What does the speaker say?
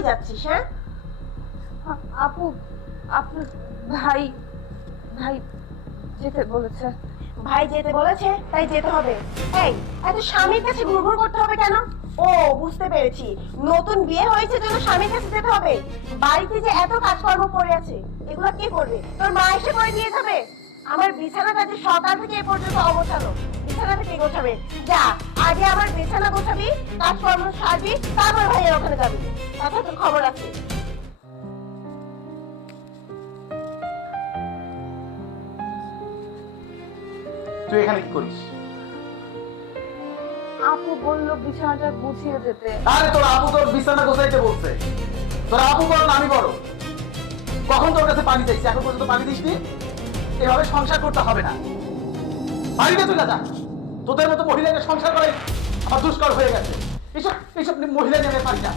কই যাচ্ছিস? হ্যাঁ আপু, আপনার ভাই ভাই যেতে বলেছে। ভাই যেতে বলেছে তাই যেতে হবে? এই, এত স্বামীর কাছে ঘুরঘুর করতে হবে কেন? ও, বুঝতে পেরেছি, নতুন বিয়ে হয়েছে জন্য স্বামীর কাছে যেতে হবে। বাড়িতে যে এত কাজকর্ম পড়ে আছে, এগুলো কে করবে? তোর মা এসে করে দিয়ে যাবে? আমার বিছানাটা যে সকাল থেকে এ পর্যন্ত অগোছালো, বিছানাটা কে গোছাবে? যা, আগে আমার বিছানা গোছাবি, কাজকর্ম সারবি, তারপর ভাইয়ের ওখানে যাবি। কথা তোর খবর আছে। তুই এখানে কি করিস? আপু বললো বিছানাটা গুছিয়ে যেতে। আরে তোর আপু তোর বিছানা গোছাইতে বলছে। তোর আপু বড় না আমি বড়? কখন তোর কাছে পানি চাইছি, এখন পর্যন্ত পানি দিসনি? এভাবে সংসার করতে হবে না। বাড়িতে চলে যা। তোদের মতো মহিলাকে সংসার করে আমার দুষ্কর হয়ে গেছে। এইসব এইসব মহিলা নিয়ে আমি পারি না।